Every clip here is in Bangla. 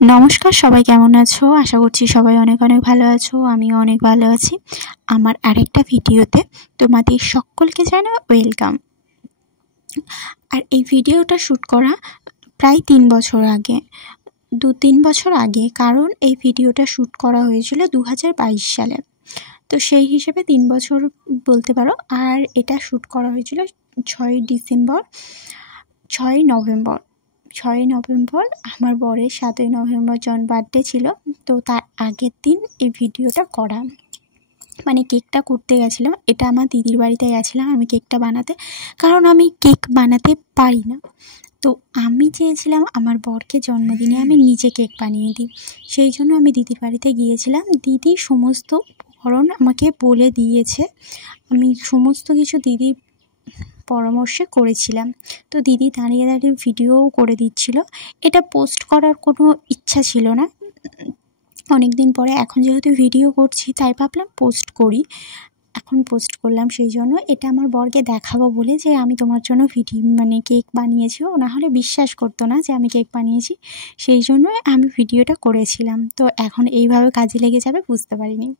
नमस्कार सबाई केमन आछो आशा करछि सबाई अनेक अनेक भालो आछो आमिও अनेक भालो आछि आमार आरेकटा भिडियोते तोमादेर सकलके जानाई वेलकाम। और এই ভিডিওটা শুট করা প্রায় 3 বছর আগে 2-3 বছর আগে কারণ এই ভিডিওটা শুট করা হয়েছিল 2022 সালে। তো সেই হিসেবে 3 বছর বলতে পারো। আর এটা শুট করা হয়েছিল 6 ডিসেম্বর 6 নভেম্বর 6 নভেম্বর আমার বরের 7 নভেম্বর জন বার্থডे ছিল। তো তার আগের দিন এই ভিডিওটা করা মানে কেকটা করতে গেছিলাম। এটা আমার দিদির বাড়িতে গেছিলাম আমি কেকটা বানাতে, কারণ আমি কেক বানাতে পারি না। তো আমি চেয়েছিলাম আমার বরকে জন্মদিনে আমি নিজে কেক বানিয়ে দিই, সেই জন্য আমি দিদির বাড়িতে গিয়েছিলাম। দিদি সমস্ত উপকরণ আমাকে বলে দিয়েছে, আমি সমস্ত কিছু দিদির পরামর্শে করেছিলাম। তো দিদি দাঁড়িয়ে দাঁড়িয়ে ভিডিওও করে দিচ্ছিল। এটা পোস্ট করার কোনো ইচ্ছা ছিল না অনেক দিন পরে, এখন যেহেতু ভিডিও করছি তাই ভাবলাম পোস্ট করি, এখন পোস্ট করলাম। সেই জন্য এটা আমার বরকে দেখাবো বলে যে আমি তোমার জন্য মানে কেক বানিয়েছি, ও না হলে বিশ্বাস করতো না যে আমি কেক বানিয়েছি, সেই জন্য আমি ভিডিওটা করেছিলাম। তো এখন এইভাবে কাজে লেগে যাবে বুঝতে পারিনি।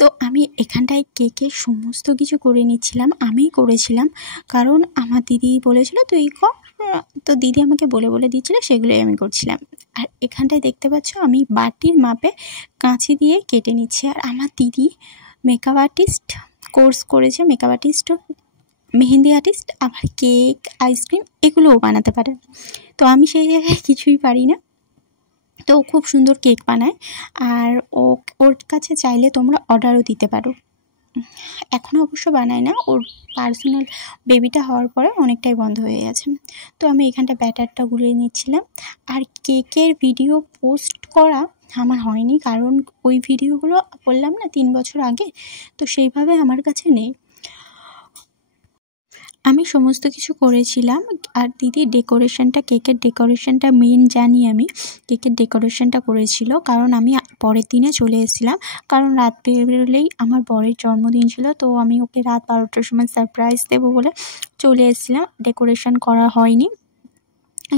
তো আমি এখানটায় কেকের সমস্ত কিছু করে নিচ্ছিলাম, আমিই করেছিলাম, কারণ আমার দিদি বলেছিল তুই কর। তো দিদি আমাকে বলে বলে দিচ্ছিল, সেগুলোই আমি করছিলাম। আর এখানটায় দেখতে পাচ্ছ আমি বাটির মাপে কাঁচি দিয়ে কেটে নিচ্ছি। আর আমার দিদি মেকআপ আর্টিস্ট কোর্স করেছে, মেকআপ আর্টিস্ট, মেহেন্দি আর্টিস্ট, আবার কেক, আইসক্রিম এগুলোও বানাতে পারে। তো আমি সেই জায়গায় কিছুই পারি না। তো ও খুব সুন্দর কেক বানায়, আর ওর কাছে চাইলে তোমরা অর্ডারও দিতে পারো। এখনও অবশ্য বানায় না, ওর পার্সোনাল বেবিটা হওয়ার পরে অনেকটাই বন্ধ হয়ে গেছে। তো আমি এখানটা ব্যাটারটা গুলিয়ে নিচ্ছিলাম। আর কেকের ভিডিও পোস্ট করা আমার হয়নি, কারণ ওই ভিডিওগুলো বললাম না 3 বছর আগে, তো সেইভাবে আমার কাছে নেই। আমি সমস্ত কিছু করেছিলাম। আর দিদি ডেকোরেশনটা, কেকের ডেকোরেশনটা মেন জানি আমি, কেকের ডেকোরেশনটা করেছিল, কারণ আমি পরের দিনে চলে এসেছিলাম, কারণ রাত বেরোলেই আমার বরের জন্মদিন ছিল। তো আমি ওকে রাত 12টার সময় সারপ্রাইজ দেবো বলে চলে এসেছিলাম, ডেকোরেশন করা হয়নি।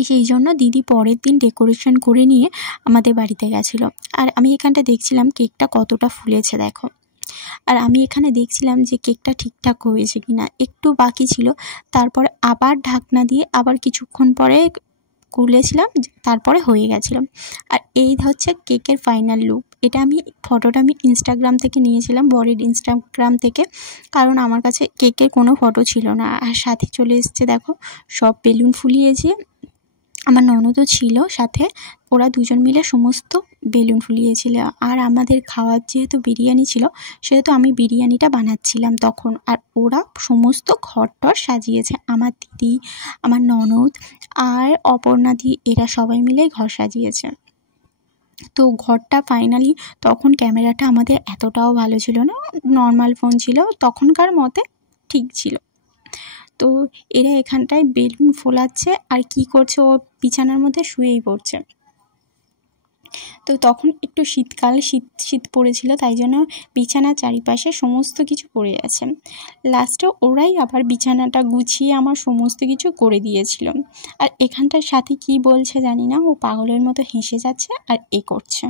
সেই জন্য দিদি পরের দিন ডেকোরেশন করে নিয়ে আমাদের বাড়িতে গেছিলো। আর আমি এখানটা দেখছিলাম কেকটা কতটা ফুলেছে দেখো। আর আমি এখানে দেখছিলাম যে কেকটা ঠিকঠাক হয়েছে কিনা, একটু বাকি ছিল। তারপরে আবার ঢাকনা দিয়ে আবার কিছুক্ষণ পরে খুলেছিলাম, তারপরে হয়ে গেছিলো। আর এই হচ্ছে কেকের ফাইনাল লুক। এটা আমি ফটোটা আমি ইনস্টাগ্রাম থেকে নিয়েছিলাম, বরের ইনস্টাগ্রাম থেকে, কারণ আমার কাছে কেকের কোনো ফটো ছিল না। আর সাথে চলে এসছে দেখো সব বেলুন ফুলিয়েছে, আমার ননদও ছিল সাথে, ওরা দুজন মিলে সমস্ত বেলুন ফুলিয়েছিল। আর আমাদের খাওয়ার যেহেতু বিরিয়ানি ছিল, সেহেতু আমি বিরিয়ানিটা বানাচ্ছিলাম তখন। আর ওরা সমস্ত ঘরটর সাজিয়েছে, আমার দিদি, আমার ননদ আর অপর্ণাদি, এরা সবাই মিলে ঘর সাজিয়েছে। তো ঘরটা ফাইনালি, তখন ক্যামেরাটা আমাদের এতটাও ভালো ছিল না, নর্মাল ফোন ছিল, তখনকার মতে ঠিক ছিল। তো এরা এখানটায় বেলুন ফোলাচ্ছে আর কি করছে, ও বিছানার মধ্যে শুয়েই পড়ছে। তো তখন একটু শীতকাল, শীত পড়েছিল, তাই জন্য বিছানার চারিপাশে সমস্ত কিছু পড়ে আছে। লাস্টে ওরাই আবার বিছানাটা গুছিয়ে আমার সমস্ত কিছু করে দিয়েছিল। আর এখানটার সাথে কি বলছে জানি না, ও পাগলের মতো হেসে যাচ্ছে আর এ করছে।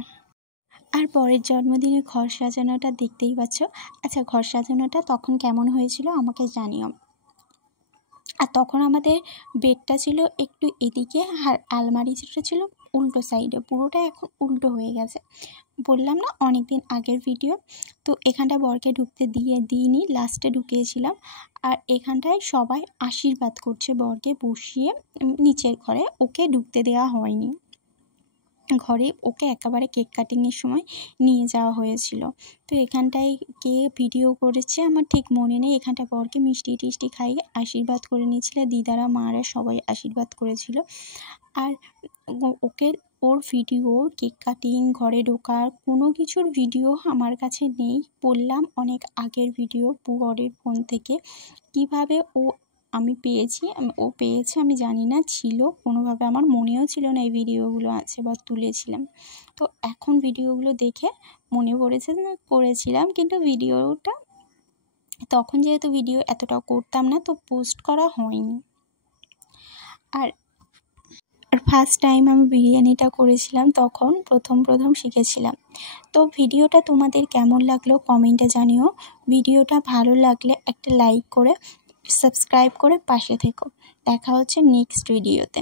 আর পরের জন্মদিনে ঘর সাজানোটা দেখতেই পাচ্ছ। আচ্ছা, ঘর সাজানোটা তখন কেমন হয়েছিল আমাকে জানিও। আর তখন আমাদের বেডটা ছিল একটু এদিকে, আর আলমারিটা ছিল উল্টো সাইডে, পুরোটা এখন উল্টো হয়ে গেছে। বললাম না অনেক দিন আগের ভিডিও। তো এখানটা বরকে ঢুকতে দিইনি, লাস্টে ঢুকিয়েছিলাম। আর এখানটায় সবাই আশীর্বাদ করছে বরকে বসিয়ে নিচের ঘরে, ওকে ঢুকতে দেওয়া হয়নি ঘরে, ওকে একেবারে কেক কাটিংয়ের সময় নিয়ে যাওয়া হয়েছিল। তো এখানটায় কে ভিডিও করেছে আমার ঠিক মনে নেই। এখানটা বরকে মিষ্টি টিষ্টি খাইয়ে আশীর্বাদ করে নিয়েছিল, দিদারা মারা সবাই আশীর্বাদ করেছিল। আর ওর ভিডিও, কেক কাটিং, ঘরে ঢোকার কোনো কিছুর ভিডিও আমার কাছে নেই। বললাম অনেক আগের ভিডিও, বরের ফোন থেকে কিভাবে আমি পেয়েছি, ও পেয়েছে আমি জানি না, ছিল কোনোভাবে, আমার মনেও ছিল না এই ভিডিওগুলো আছে বা তুলেছিলাম। তো এখন ভিডিওগুলো দেখে মনে পড়েছে যে করেছিলাম, কিন্তু ভিডিওটা তখন যেহেতু ভিডিও এতটাও করতাম না, তো পোস্ট করা হয়নি। আর আর ফার্স্ট টাইম আমি বিরিয়ানিটা করেছিলাম, তখন প্রথম শিখেছিলাম। তো ভিডিওটা তোমাদের কেমন লাগলো কমেন্টে জানিও। ভিডিওটা ভালো লাগলে একটা লাইক করে সাবস্ক্রাইব করে পাশে থেকো। দেখা হচ্ছে নেক্সট ভিডিওতে।